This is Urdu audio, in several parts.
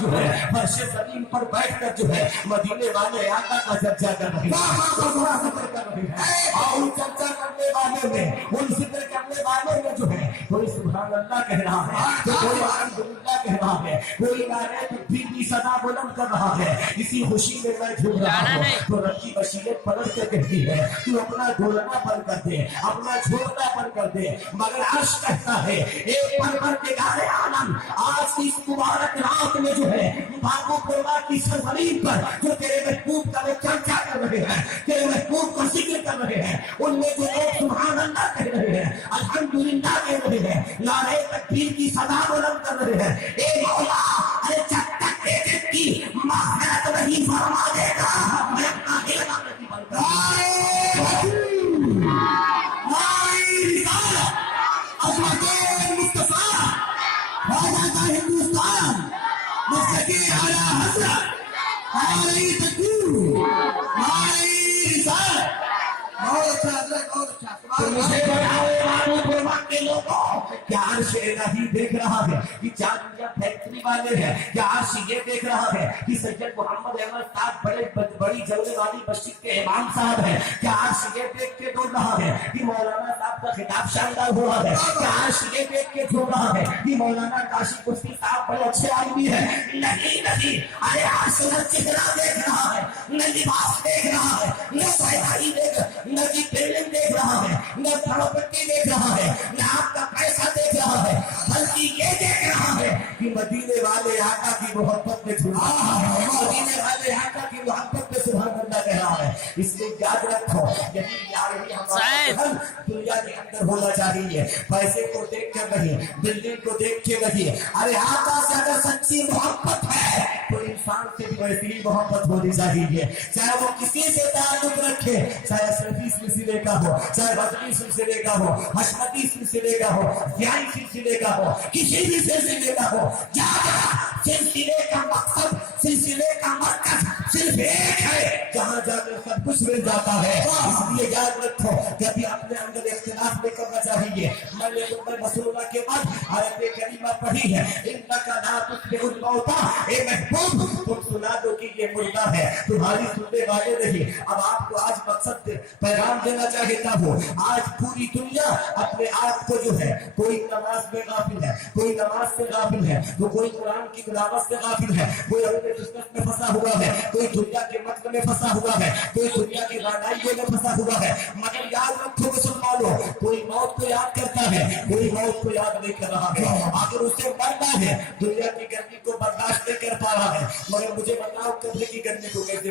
جو ہے فرش زمین پر بیٹھ کر جو ہے مدینے والے آقا کا چرچا کر رہے ہیں، ذکر کر رہے ہیں، اور ان چرچا کرنے والے میں، ان ذکر کرنے والے میں جو ہے کوئی سبحان اللہ کہہ رہا ہے، تو کوئی الحمدللہ کہہ رہا ہے، کوئی نعرہ تکبیر کی صدا بلند کر رہا ہے، اسی خوشی میں میں جھوم رہا ہوں تو رب کی بشیرت پلٹ کے کہتی ہے تو اپنا ڈھولنا بند کر دے، اپنا جھولنا بند کر دے، مگر عرش کہتا ہے ایک پروردگار عالم آج کی اس مبارک رات میں جو ہے باغ و قربا کی سرزمین پر جو تیرے محبوب کا وہ چرچا کر رہے ہیں، تیرے محبوب کا ذکر کر رہے ہیں، ان میں جو لوگ سبحان اللہ کہہ رہے ہیں، الحمدللہ کہہ رہے ہیں، نعرہ تکبیر کی صدا بلند کر رہے ہیں، اے مولا ارے جب تک تیرے کی مغفرت نہیں فرما دے گا میں اپنا علم نہیں بنتا۔ عظمت مصطفیٰ خواجہ کا ہندوستان مستقی اعلیٰ حضرت نعرہ تکبیر نعرہ رسالت۔ بہت اچھا حضرت، بہت اچھا۔ مجھے بتاؤ مانو قربا کے لوگوں کیا عرش الہی دیکھ رہا ہے کہ چار انڈیا فیکٹری والے ہیں، کیا عرش یہ دیکھ رہا ہے کہ سید محمد احمد صاحب بڑی جلنے والی مسجد کے امام صاحب ہیں، کیا عرش یہ دیکھ کے ڈول رہا ہے کہ مولانا صاحب کا خطاب شاندار ہوا ہے، کیا عرش یہ دیکھ کے جھوم رہا ہے کہ مولانا کاشی کشتی صاحب بڑے اچھے آدمی ہیں؟ نہیں نہیں، ارے عرش نہ چہرہ دیکھ رہا ہے، نہ لباس دیکھ رہا ہے، نہ صحیح دیکھ، نہ کی بلڈنگ دیکھ رہا ہے، نہ پراپرٹی دیکھ رہا ہے، نہ آپ کا پیسہ دیکھ رہا ہے، بلکہ یہ دیکھ رہا ہے کہ مدینے والے آقا کی محبت میں جھوم رہا ہے، مدینے والے آقا کی محبت میں سبحان اللہ کہہ رہا ہے۔ اس لیے یاد رکھو یہی یاری ہمارا دنیا کے اندر ہونا چاہیے، پیسے کو دیکھ کر نہیں، بلڈنگ کو دیکھ کے نہیں، ارے آقا سے اگر سچی محبت ہے تو انسان سے بھی ویسی ہی محبت ہونی چاہیے، چاہے وہ کسی سے تعلق رکھے، چاہے اشرفی سلسلے کا ہو، چاہے بدری سلسلے کا ہو، حشمتی سلسلے کا ہو، زیائی سلسلے کا ہو، کسی بھی سلسلے کا ہو، جہاں سلسلے کا مقصد، سلسلے کا مرکز صرف ایک ہے، جہاں جا کر سب کچھ مل جاتا ہے۔ اس لیے یاد رکھو کبھی اپنے اندر اختلاف نہیں کرنا چاہیے۔ میں نے تم پر مسئلہ کے بعد آیت کریمہ پڑھی ہے، انک لا تسمع الموتى، اے محبوب تم سنا دو کہ یہ مردہ ہے، تمہاری سننے والے نہیں۔ اب آپ کو آج مقصد پیغام دینا چاہتا ہوں، آج پوری دنیا اپنے آپ کو جو ہے کوئی نماز میں غافل ہے، کوئی نماز سے غافل ہے، تو کوئی قرآن کی تلاوت سے غافل ہے، کوئی اپنے بزنس میں پھنسا ہوا ہے، کوئی دنیا کے مکر میں پھنسا ہوا ہے، کوئی دنیا کی رانائیوں میں پھنسا ہوا ہے۔ مگر یاد رکھو مسلمانوں، کوئی موت کو یاد کرتا ہے، کوئی موت کو یاد نہیں کر رہا ہے۔ اگر اسے مرنا ہے دنیا کی گرمی کو برداشت نہیں کر پا رہا ہے، مگر مجھے بتاؤ قبر کی گرمی کو کیسے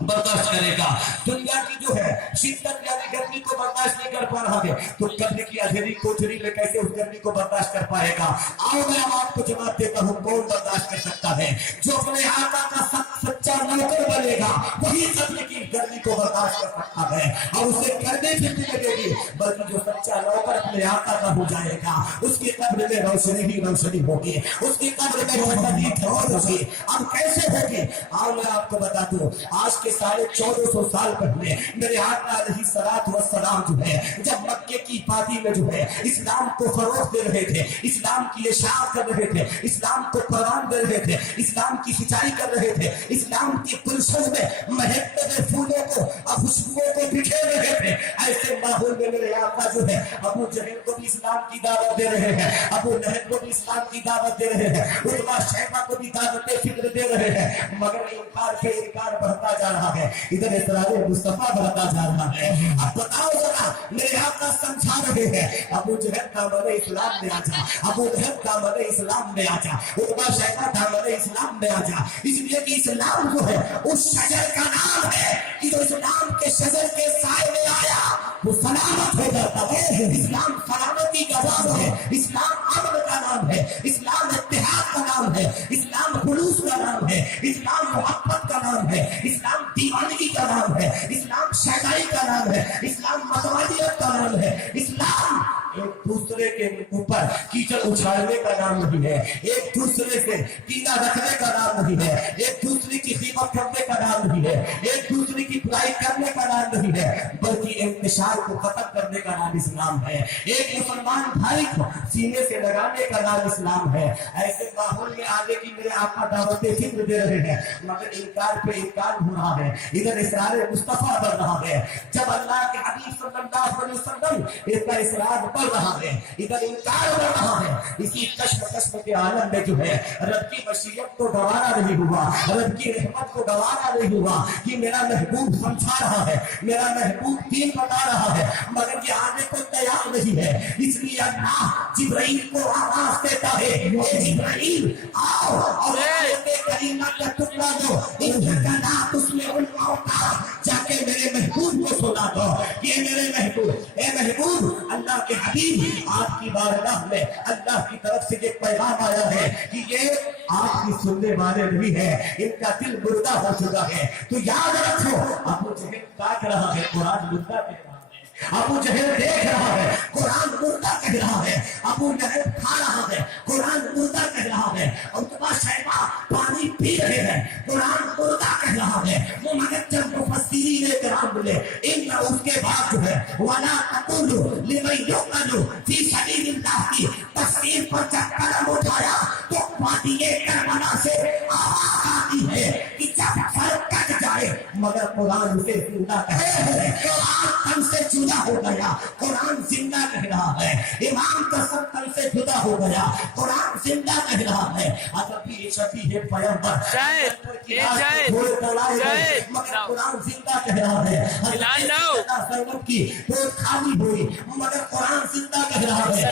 برداشت کرے گا؟ دنیا کی جو ہے شدت یعنی گرمی کو برداشت نہیں کر پا رہا ہے تو قبر کی اندھیری کوٹھری میں کیسے اس گرمی کو برداشت کر پائے گا؟ آؤ میں آپ کو جواب دیتا ہوں، کون برداشت کر سکتا ہے؟ جو اپنے آقا کا سچا نوکر بنے گا وہی قبر کی گرمی کو برداشت کر سکتا ہے، اور اسے کرنے پھرنے لگے گی، بلکہ جو سچا نوکر اپنے آقا کا ہو جائے گا اس کی قبر میں روشنی ہی روشنی ہوگی، اس کی قبر میں روشنی ہوگی۔ اب کیسے ہوگی؟ آؤ میں آپ کو بتا دوں، آج کے 1450 سال پہلے میرے آقا علیہ الصلوۃ والسلام جو ہے جب مکے کی وادی میں جو ہے اسلام کو فروغ دے رہے تھے، اسلام کی اشاعت کر رہے تھے، اسلام کو قرآن دے رہے تھے، اسلام کی سچائی کر رہے تھے، اسلام کی گلشن میں مہکتے ہوئے پھولوں کو اور خوشبوؤں کو بکھیر رہے تھے، ایسے ماحول میں میرے آقا جو ہے ابو جہل کو بھی اسلام کی دعوت دے رہے ہیں، ابو لہب کو بھی اسلام کی دعوت دے رہے ہیں، عتبہ شیبہ کو بھی دعوت فکر دے رہے ہیں، مگر انکار پہ انکار بڑھتا جا رہا ہے، ادھر اسرار مصطفیٰ بڑھتا جا رہا ہے۔ اب بتاؤ ذرا، میرے آقا سمجھا رہے ہیں ابو جہل دامن اسلام میں آ جا، ابو لہب دامن اسلام میں آ جا، عتبہ شیبہ دامن اسلام میں آ جا، اس لیے کہ اسلام جو ہے اس شجر کا نام ہے کہ جو اسلام کے شجر کے سائے میں آیا وہ سلامت ہو جاتا ہے۔ اسلام سلامتی کا نام ہے، اسلام امن کا نام ہے، اسلام اتحاد کا نام ہے، اسلام خلوص کا نام ہے، اسلام محبت کا نام ہے، اسلام دیوانگی کا نام ہے، اسلام شہدائی کا نام ہے، اسلام متوادیت کا نام ہے، اسلام ایک دوسرے کے اوپر کیچڑ اچھالنے کا نام نہیں ہے، ایک دوسرے سے کینہ رکھنے کا نام نہیں ہے، ایک دوسرے کی خدمت کرنے کا نام نہیں ہے، ایک دوسرے کی برائی کرنے کا نام نہیں ہے، بلکہ ایک انتشار کو ختم کرنے کا نام اسلام ہے، ایک مسلمان بھائی کو سینے سے لگانے کا نام اسلام ہے۔ ایسے ماحول میں آنے کی میرے آقا دعوت فکر دے رہے ہیں، مگر انکار پہ انکار ہو رہا ہے، ادھر اسرار مصطفیٰ بڑھ رہا ہے۔ جب اللہ کے حبیب صلی اللہ علیہ وسلم اس کا اسرار بڑھ رہا ہے، ادھر انکار بڑھ رہا ہے، اسی کشم کے عالم میں جو ہے رب کی مشیت کو گوارا نہیں ہوا، رب کی رحمت کو گوارا نہیں ہوا کہ میرا محبوب سمجھا رہا ہے، میرا محبوب دین بتا رہا ہے، مگر یہ آنے کو تیار نہیں ہے۔ اس لیے اللہ جبرائیل کو آواز دیتا ہے، اے جبرائیل آؤ اور آیت کریمہ کا ٹکڑا دو، انکلات اس میں الموتا، جا کے میرے محبوب کو سنا دو کہ میرے محبوب، اے محبوب اللہ کے حبیب آپ کی بارگاہ میں اللہ کی طرف سے یہ پیغام آیا ہے کہ یہ آپ کی سننے والے نہیں ہے، ان کا دل مردہ ہو چکا ہے۔ تو یاد رکھو ابو جہل کاٹ رہا ہے، قرآن مردہ کہہ رہا ہے، ابو جہل دیکھ رہا ہے، قرآن مردہ کہہ رہا ہے، ابو جہل کھا رہا ہے، قرآن مردہ کہہ رہا ہے، اور تمہا شیبہ پانی پی رہے ہیں، قرآن مردہ کہہ رہا ہے۔ وہ مگر جب مفسرین کرام ملے ان اس کے بعد جو ہے وَلَا تَقُولُوا لِمَن يُقْتَلُ فِي سَبِيلِ اللَّهِ کی تفسیر پر جب قلم اٹھایا تو وادی کربلا سے آواز آتی ہے کہ جب سر کٹ جائے مگر قرآن اسے زندہ کہہ رہا ہے، قرآن تن سے جدا ہو گیا، قرآن زندہ کہہ رہا ہے، امام کا سب تن سے جدا ہو گیا، قرآن زندہ کہہ رہا ہے۔ ابھی شفیع ہے پیغمبر مگر قرآن زندہ کہہ رہا ہے، حضرت کی تو خالی ہوئی مگر قرآن زندہ کہہ رہا ہے۔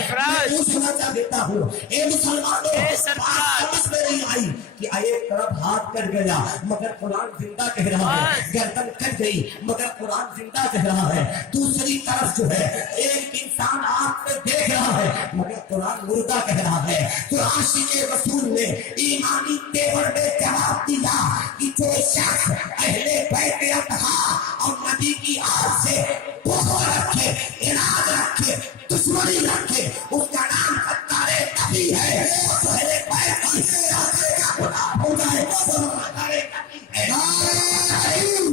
میں سنا چاہتا ہوں اے مسلمانوں، سمجھ میں نہیں آئی کہ ایک طرف ہاتھ کٹ گیا مگر قرآن زندہ کہہ رہا ہے، گردن کٹ گئی مگر قرآن زندہ کہہ رہا ہے، دوسری طرف جو ہے ایک انسان آنکھ میں دیکھ رہا ہے مگر قرآن مردہ کہہ رہا ہے۔ تو عاشق رسول نے ایمانی تیور میں جواب دیا کہ جو شخص اہل بیت اطہار اور نبی کی آج سے بغض رکھے، اراد رکھے، دشمنی رکھے، اس کا نام ستار نبی ہے، تو اہل بیت کی ساتھ کا گناہ ہو جائے، تو ستار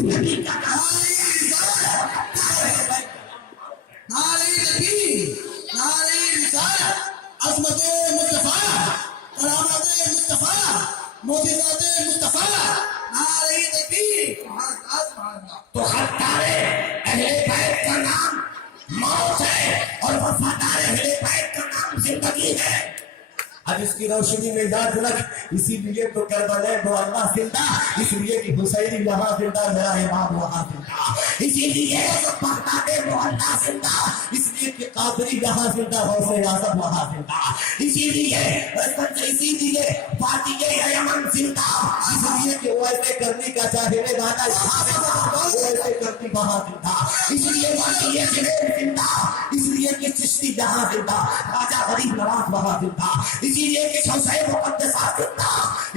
نبی کا نعرہ تکبیر، نعرہ رسالت، عظمت مصطفیٰ، کرامت مصطفیٰ، معجزات مصطفیٰ، نعرہ تکبیر۔ تو ستار اہل بیت کا نام موت ہے اور وفادار اہل بیت کا نام زندگی ہے۔ اب اس کی روشنی میں یاد رکھ، اسی لیے تو کربلا معلیٰ زندہ، اس لیے کہ حسین یہاں زندہ، میرا امام وہاں زندہ، اسی لیے بغداد معلیٰ زندہ، اس لیے کہ قادری یہاں زندہ، غوث اعظم وہاں زندہ، اسی لیے فاتح یمن زندہ، اس لیے کہ وہ ایسے کرنی کا چاہے گانا یہاں زندہ، وہ ایسے کرنی وہاں زندہ، اس لیے فاتح جنید زندہ، اس لیے کہ چشتی یہاں زندہ، راجہ غریب نواز وہاں زندہ، اسی لیے کہ شوشۂ مقدسہ زندہ،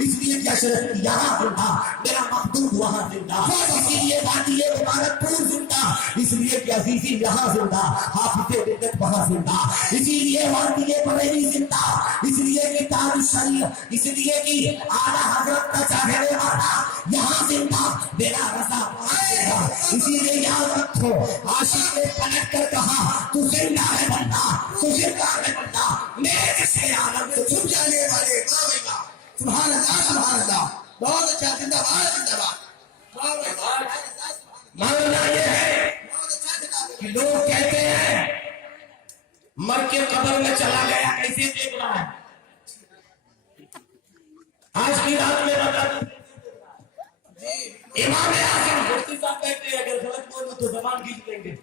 اس لیے کہ اشرف یہاں زندہ، میرا مخدوم وہاں زندہ، اسی لیے وادی مبارک پور زندہ، اس لیے کہ عزیزی یہاں زندہ، حافظ بدت وہاں زندہ، اسی لیے وادی بریلی زندہ، اس لیے کہ تاج الشریف، اس لیے کہ اعلیٰ حضرت کا چاہنے والا یہاں زندہ، میرا رضا وہاں زندہ، اسی لیے یاد رکھو عاشق نے پلٹ کر کہا تو زندہ ہے بندہ، تو زندہ ہے بندہ، میرے سے عالم میں چھپ جانے والے بابے گا۔ سبحان اللہ، سبحان اللہ، بہت اچھا، زندہ باد، زندہ باد۔ معاملہ یہ ہے کہ لوگ کہتے ہیں مر کے قبر میں چلا گیا، کیسے دیکھ رہا ہے؟ آج کی رات میں مطلب امام اعظم مفتی صاحب کہتے ہیں اگر غلط بولوں تو زبان کھینچ لیں گے،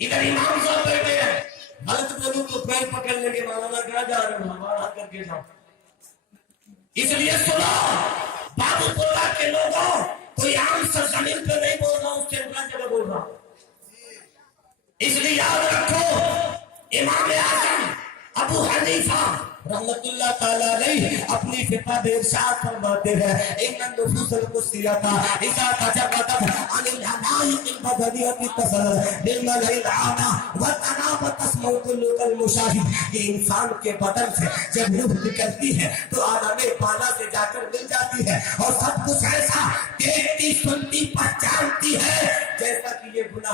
ادھر امام صاحب کہتے ہیں غلط بولوں تو پیر پکڑ لیں گے، مولانا کہاں جا رہے ہو، ہمارا کر کے جاؤ۔ اس لیے سنو بابو پورہ کے لوگوں، کوئی عام سرزمین پہ نہیں بول رہا ہوں، اس سے اپنا جگہ بول رہا ہوں، اس لیے یاد رکھو امام اعظم ابو حنیفہ رحمت اللہ تعالیٰ علیہ اپنی فقہ میں ارشاد فرماتے ہیں ان النفوس القدسیۃ اذا تجردت عن الحقائق البدنیۃ تصلت بالملء الاعلی وتنام تسمع كل المشاهد، کہ انسان کے بدن سے جب روح نکلتی ہے تو عالم بالا سے جا کر مل جاتی ہے اور سب کچھ ایسا دیکھتی سنتی پہچانتی ہے جیسا کہ یہ گناہ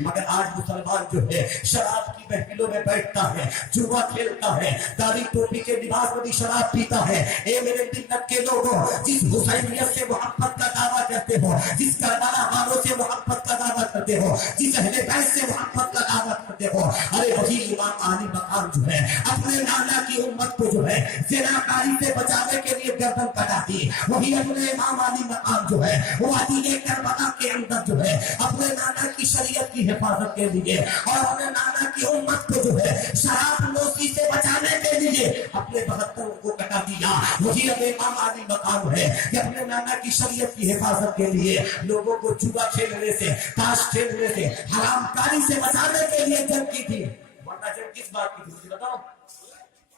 مگر آج مسلمان جو ہے شراب کی محفلوں میں بیٹھتا ہے، جوا کھیلتا ہے، داڑھی ٹوپی کے لباس میں بھی شراب پیتا ہے۔ اے میرے ملت کے لوگوں، جس حسینیت سے محبت کا دعویٰ کرتے ہو، جس کربلا والوں سے محبت کا دعویٰ کرتے ہو، جس اہل بیت سے محبت کا دعویٰ کرتے ہو، ارے وہی امام علی مقام جو ہے اپنے نانا کی امت کو جو ہے زناکاری سے بچانے کے لیے گردن کٹا دی۔ وہی اپنے امام علی مقام جو ہے وہ وادی کربلا کے اندر جو ہے اپنے نانا کی شریعت کی حفاظت کے لیے اور اپنے نانا کی امت کو جو ہے شراب نوشی سے بچانے کے لیے اپنے 72 کو کٹا دیا۔ وہی اپنے امام علی مقام ہے کہ اپنے نانا کی شریعت کی حفاظت کے لیے لوگوں کو جوا کھیلنے سے، تاش کھیلنے سے، حرام کاری سے بچانے کے لیے جنگ کی تھی۔ ورنہ جنگ کس بات کی تھی مجھے بتاؤ،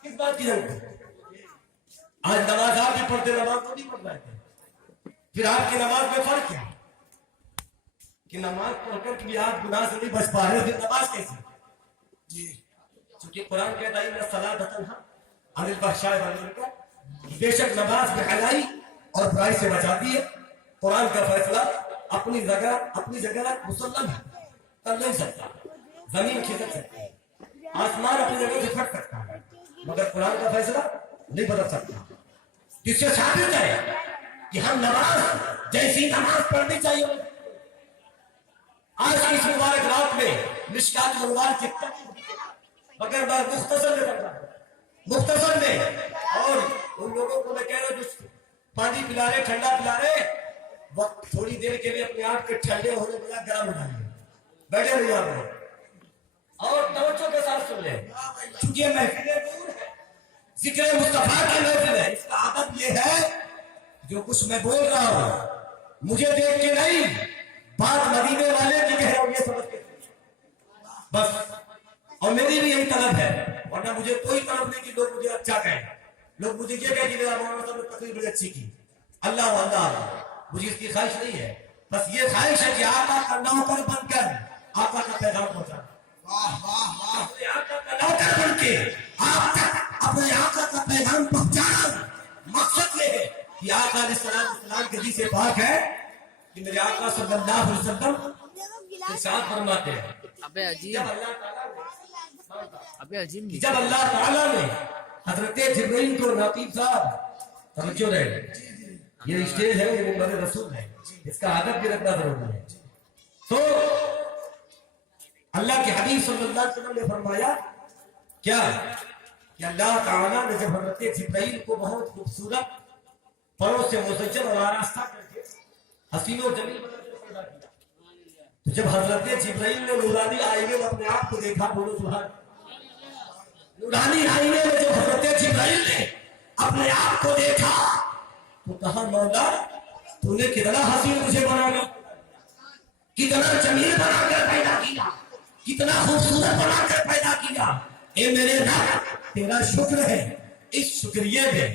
کس بات کی جنگ؟ آج نماز آپ بھی پڑھتے، نماز تو نہیں پڑھ رہے تھے، پھر آپ کی نماز میں فرق کیا کہ نماز پڑھ کر بھی آپ گناہ سے نہیں بچ پا رہے، پھر نماز کیسی؟ جی چونکہ قرآن کہتا ہے الصلاۃ تنہی عن الفحشاء والمنکر، بے شک نماز میں حیائی اور برائی سے بچاتی ہے۔ قرآن کا فیصلہ اپنی جگہ مسلم ہے، کر نہیں سکتا، زمین کھسک سکتی ہے، آسمان اپنی جگہ سے پھٹ سکتا ہے، مگر قرآن کا فیصلہ نہیں بدل سکتا۔ جس سے ثابت ہے کہ ہم نماز جیسی نماز پڑھنی چاہیے۔ آج کی اس مبارک رات میں مشکات منوار کی مگر میں مختصر میں اور ان لوگوں کو میں کہہ رہا ہوں جو پانی پلا رہے، ٹھنڈا پلا رہے، وقت تھوڑی دیر کے لیے اپنے آپ کے ٹھنڈے ہونے کے بعد گرم بنائیے، بیٹھے رہیے آپ اور توجہ کے ساتھ سن لیں، چونکہ محفل نور ہے، ذکر مصطفیٰ کی محفل ہے۔ اس کا عادت یہ ہے جو کچھ میں بول رہا ہوں مجھے دیکھ کے نہیں، بات مدینے والے کی کہہ رہا ہوں، یہ سمجھ کے بس، اور میری بھی یہی طلب ہے، ورنہ مجھے کوئی طلب نہیں کہ لوگ مجھے اچھا کہیں، لوگ مجھے یہ کہیں کہ میرا مولانا صاحب نے تقریر بڑی اچھی کی، اللہ مجھے اس کی خواہش نہیں ہے، بس یہ خواہش ہے کہ آقا کا نوکر بن کر آقا کا پیغام پہنچانا، اپنے آقا کا نوکر بن کے آپ تک اپنے آقا کا پیغام پہنچانا۔ مقصد یہ ہے کہ آقا علیہ السلام کے جی سے پاک ہے کہ میرے آقا صلی اللہ علیہ وسلم ارشاد فرماتے ہیں جب اللہ تعالیٰ نے حضرت جبرائیل کو، ناقیب صاحب توجہ رہے، یہ اسٹیج ہے، یہ منبر رسول ہے، اس کا ادب بھی رکھنا ضروری ہے۔ تو اللہ کے حبیب صلی اللہ علیہ وسلم نے فرمایا کیا کہ اللہ تعالیٰ نے جب حضرت جبرائیل کو بہت خوبصورت پروں سے مسجل اور آراستہ کر کے حسین و جمیل بنا کے پیدا کیا، تو جب حضرت جبرائیل نے نورانی آئینے میں اپنے آپ کو دیکھا، بولو سبحان، نورانی آئینے میں جب حضرت جبرائیل نے اپنے آپ کو دیکھا تو کہا مولا تو نے کتنا حسین مجھے بنایا، کتنا جمیل بنا کر پیدا کیا، کتنا خوبصورت بنا کر پیدا کیا، اے میرے رب تیرا شکر ہے۔ اس شکریہ میں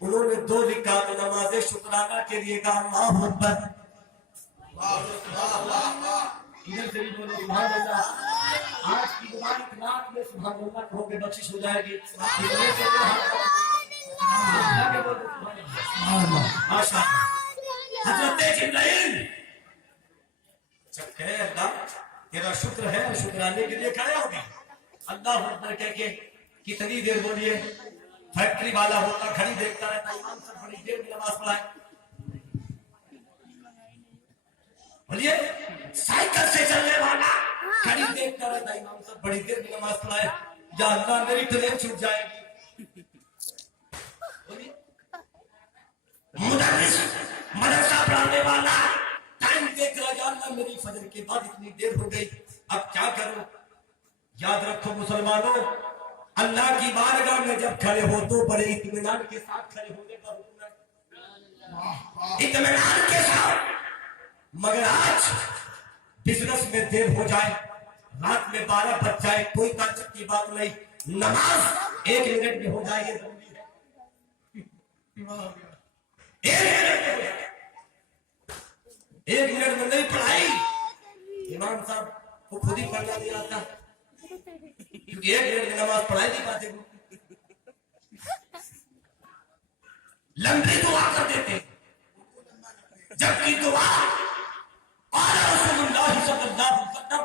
انہوں نے 2 رکعت نماز شکرانہ کے لیے کہا اللہ اکبر، ادھر سے بھی بولے سبحان اللہ۔ آج کی مبارک رات میں سبحان اللہ کہو گے بخشش ہو جائے گی، حضرت جبرائیل جب کہے اللہ تیرا شکر ہے، شکرانے کے لیے کھڑے ہو گئے، اللہ اکبر کہہ کے کتنی دیر بولیے، فیکٹری والا ہوتا گھڑی دیکھتا رہتا، امام صاحب بڑی دیر میں نماز پڑھائے، بولیے سائیکل سے چلنے والا گھڑی دیکھتا رہتا، امام صاحب بڑی دیر میں نماز پڑھائے، یا اللہ میری ٹرین چھوٹ جائے گی، مدرس مدرسہ پڑھانے والا ٹائم دیکھ رہا، یا اللہ میری فجر کے بعد اتنی دیر ہو گئی، اب کیا کروں؟ یاد رکھو مسلمانوں، اللہ کی بارگاہ میں جب کھڑے ہو تو بڑے اطمینان کے ساتھ کھڑے ہونے کا حکم ہے، اطمینان کے ساتھ۔ مگر آج بزنس میں دیر ہو جائے، رات میں 12 بج جائے، کوئی تعجب کی بات نہیں، نماز 1 منٹ میں ہو جائے گی، ضروری ہے، 1 منٹ میں نہیں پڑھائی، امام صاحب کو خود ہی پڑھنا نہیں آتا، کیونکہ 1 منٹ میں نماز پڑھائی نہیں پاتے، لمبی دعا کر دیتے، جبکہ دعا قال رسول اللہ صلی اللہ علیہ وسلم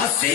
80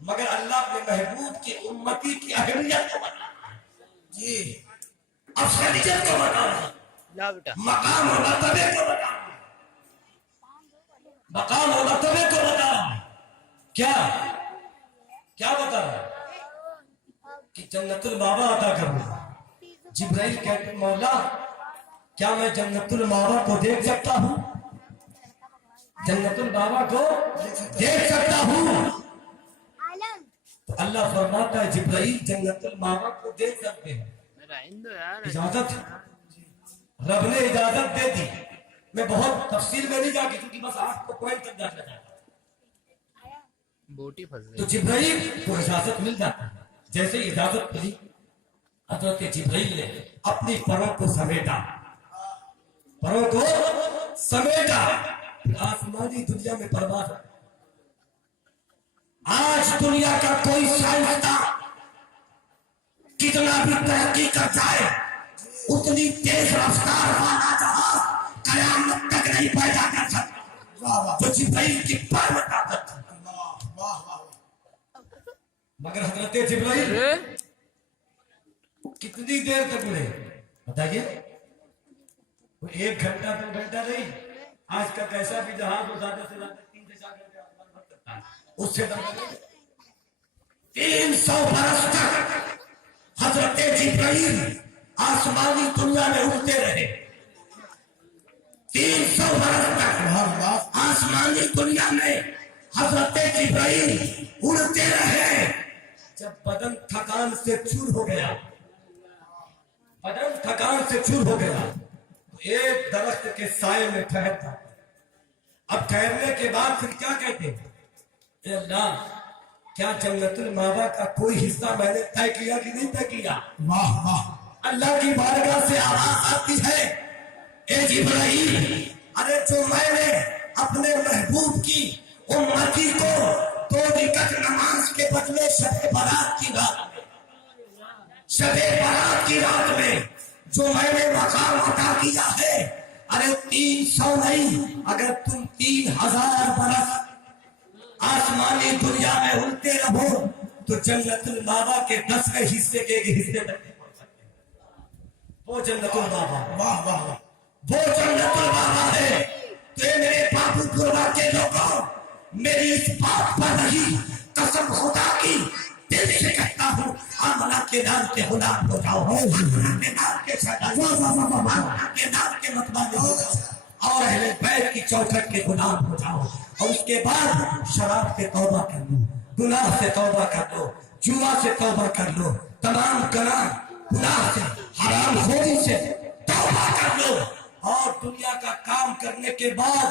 مگر اللہ اپنے محبوب کی امتی کی اہمیت کو بتا رہا ہے، جی افضلیت کو بتا رہا ہے، لا بیٹا مقام و مرتبے کو بتا رہا ہے، مقام و مرتبے کو بتا رہا ہے۔ کیا بتا رہا ہے کہ جنت الماوا عطا کروں۔ جبرائیل کہتے مولا کیا میں جنت الماوا کو دیکھ سکتا ہوں؟ جنت الماوا کو دیکھ سکتا ہوں؟ تو اللہ فرماتا ہے جبرائیل جنت الماوا کو دیکھ سکتے ہیں، میرا ہندو یار اجازت رب نے اجازت دے دی۔ میں بہت تفصیل میں نہیں جا کے کیونکہ بس آپ کو پوائنٹ تک جانا چاہتا ہوں۔ بوٹی پھنس تو گئی جبرائیل کو اجازت مل جاتی ہے، جیسے ہی اجازت ملی حضرت جبرائیل نے اپنی پروں کو سمیٹا، پروں کو سمیٹا، آسمانی دنیا میں پرواز۔ آج دنیا کا کوئی سائنسداں کتنا بھی ترقی کر جائے اتنی تیز رفتار والا جہاز قیامت تک نہیں پیدا کر سکتا واہ واہ جو جبرائیل کی پر میں طاقت تھی۔ اللہ واہ واہ مگر حضرت جبرائیل کتنی دیر تک اڑے بتائیے؟ وہ 1 گھنٹہ 2 گھنٹہ نہیں، آج کا کیسا بھی جہاز وہ زیادہ سے زیادہ 3 سے 4 گھنٹے آسمان بھر سکتا ہے، اس سے زیادہ 300 برس تک حضرت جبرائیل آسمانی دنیا میں اڑتے رہے۔ 300 برس تک آسمانی دنیا میں حضرت جبرائیل اڑتے رہے۔ جب بدن تھکان سے چور ہو گیا، بدن تھکان سے چور ہو گیا تو ایک درخت کے سائے میں ٹھہرتا۔ اب ٹھہرنے کے بعد پھر کیا کہتے ہیں؟ اے اللہ کیا جنت الماوا کا کوئی حصہ میں نے طے کیا کہ نہیں طے کیا؟ واہ واہ اللہ کی بارگاہ سے آواز آتی ہے اے جبرائیل، ارے جو میں نے اپنے محبوب کی امتی کو 2 رکعت نماز کے بدلے شب برات کی رات میں، شب برات کی رات میں جو میں نے مقام عطا کیا ہے، ارے 300 نہیں، اگر تم 3000 برس آسمانی دنیا میں اڑتے رہو تو جنت الماوا کے 10ویں حصے کے 1 حصے تک نہیں پہنچ سکتے۔ وہ جنت الماوا، واہ واہ واہ وہ جنت الماوا ہے۔ تو اے میرے بابو پورا کے لوگوں، میری اس بات پر نہیں، قسم خدا کی دل سے کہتا ہوں، آمنہ کے نام کے غلام ہو جاؤ، آمنہ کے نام کے شہدائی، آمنہ کے نام کے متبادل ہو جاؤ اور اہل بیت کی چوکھٹ کے غلام ہو جاؤ، اور اس کے بعد شراب سے توبہ کر لو، گناہ سے توبہ کر لو، جوا سے توبہ کر لو، تمام گناہ سے، حرام خوری سے توبہ کر لو، اور دنیا کا کام کرنے کے بعد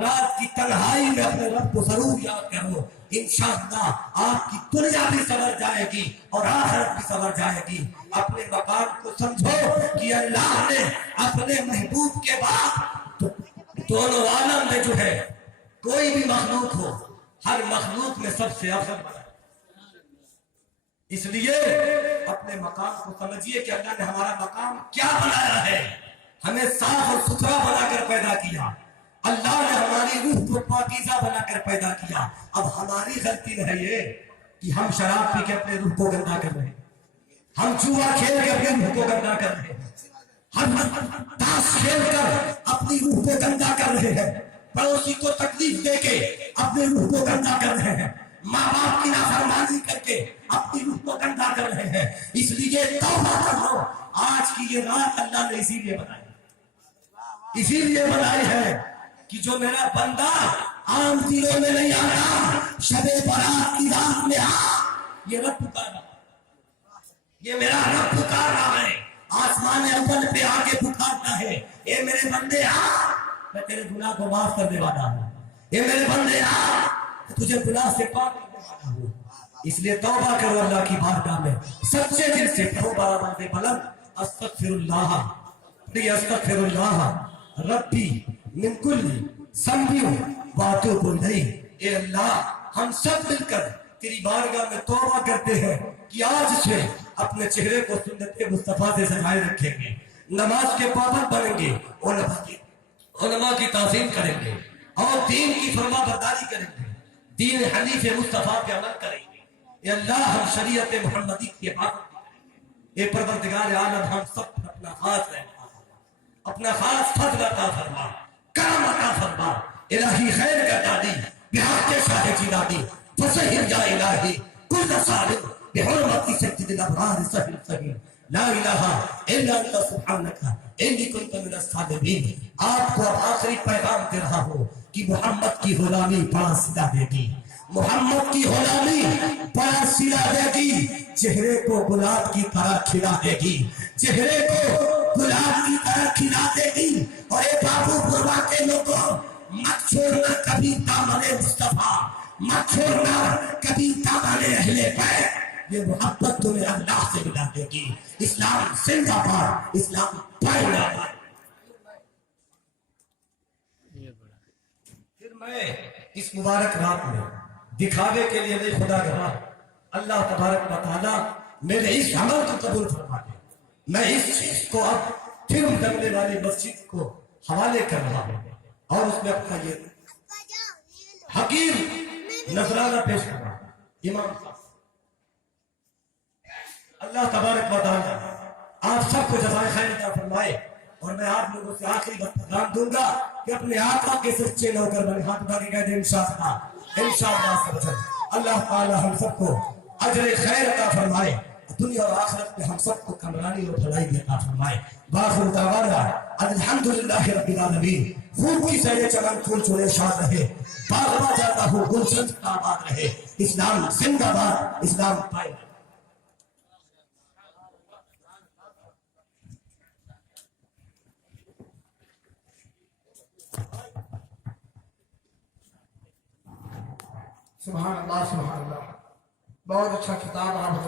رات کی تنہائی میں اپنے رب کو ضرور یاد کرو۔ انشاءاللہ آپ کی دنیا بھی سنور جائے گی اور آخرت بھی سنور جائے گی۔ اپنے مقام کو سمجھو کہ اللہ نے اپنے محبوب کے بعد دونوں عالم میں جو ہے کوئی بھی مخلوق ہو، ہر مخلوق میں سب سے افضل بنا۔ اس لیے اپنے مقام کو سمجھیے کہ اللہ نے ہمارا مقام کیا بنایا ہے، ہمیں صاف اور ستھرا بنا کر پیدا کیا، اللہ نے ہماری روح کو پاکیزہ بنا کر پیدا کیا۔ اب ہماری غلطی ہے یہ کہ ہم شراب پی کے اپنے روح کو گندا کر رہے ہیں، ہم جوا کھیل کے اپنے روح کو گندا کر رہے ہیں، ہم تاش کھیل کر اپنی روح کو گندا کر رہے ہیں، پڑوسی کو تکلیف دے کے اپنے روح کو گندا کر رہے ہیں، ماں باپ کی نافرمانی کر کے اپنی روح کو گندا کر رہے ہیں۔ اس لیے توبہ کر لو۔ آج کی یہ رات اللہ نے اسی لیے بنائی، اسی لیے بنائی ہے کہ جو میرا بندہ عام دنوں میں نہیں آتا، شب برات کی رات میں یہ رب پکار رہا ہے، یہ میرا رب پکار رہا ہے، آسمان اول پہ آ کے پکارتا ہے، اے میرے بندے میں تیرے گناہ کو معاف کرنے والا ہوں، اے میرے بندے تجھے گناہ سے پاک کرنے والا ہوں۔ اس لیے توبہ کرو اللہ کی بارگاہ میں، سچے دل سے کہو بآواز بلند، استغفر اللہ، استغفر اللہ ربی من کل ذنب واتوب الیہ۔ اے اللہ ہم سب مل کر تیری بارگاہ میں توبہ کرتے ہیں کہ آج سے اپنے چہرے کو سنت مصطفیٰ سے سجائے رکھیں گے، نماز کے پابند بنیں گے، علماء کی تعظیم کریں گے اور دین کی فرما برداری کریں گے، دین حنیف مصطفیٰ پہ عمل کریں گے، اے اللہ ہم شریعت محمدی کی عبادت کریں۔ اے پروردگار عالم ہم سب پر اپنا خاص رحم اپنا خاص فضل عطا فرما، کرم عطا فرما۔ الہی خیر کا دادی بحق شاہ جیلانی فسہر یا الہی کل صالح بحرمت سید الابرار سہل سہل لا الہ الا انت سبحانک انی کنت من الصالحین۔ آپ کو اب آخری پیغام دے رہا ہوں کہ محمد کی غلامی بڑا صلہ دے گی، محمد کی غلامی بڑا صلہ دے گی، چہرے کو گلاب کی طرح کھلا دے گی، چہرے کو گلاب کی طرح کھلا دے گی۔ اور اے بابو برما کے لوگوں، مت چھوڑنا کبھی دامن مصطفیٰ، مت چھوڑنا کبھی دامن اہل بیت، یہ محبت تمہیں اللہ سے ملا دے گی۔ اسلام زندہ باد، اسلام پائے باد۔ یہ بڑا پھر میں اس مبارک رات میں دکھاوے کے لیے نہیں خدا رہا، اللہ تبارک و تعالیٰ میرے اس عمل کو قبول فرما دے۔ میں اس چیز کو اب پھر جمنے والی مسجد کو حوالے کر رہا ہوں اور اس میں اپنا یہ حقیر نذرانہ پیش کر رہا ہوں۔ امام صاحب اللہ تبارک و تعالیٰ آپ سب کو جزائے خیر عطا فرمائے، اور میں آپ لوگوں سے آخری وقت پیغام دوں گا کہ اپنے آقا کے سچے نوکر بنے، ہاتھ اٹھا کے کہہ دیں انشاءاللہ۔ اللہ تعالیٰ ہم سب کو اجر خیر عطا فرمائے، دنیا اور آخرت میں ہم سب کو کامرانی اور بھلائی بھی عطا فرمائے۔ باخر دعوانا الحمدللہ رب العالمین۔ خوب کی سہرے چمن پھول چھوڑے شاد رہے، باغباں جاتا ہو گلشن آباد رہے، اسلام زندہ باد، اسلام پائے۔ سبحان اللہ سبحان اللہ، بہت اچھا خطاب آپ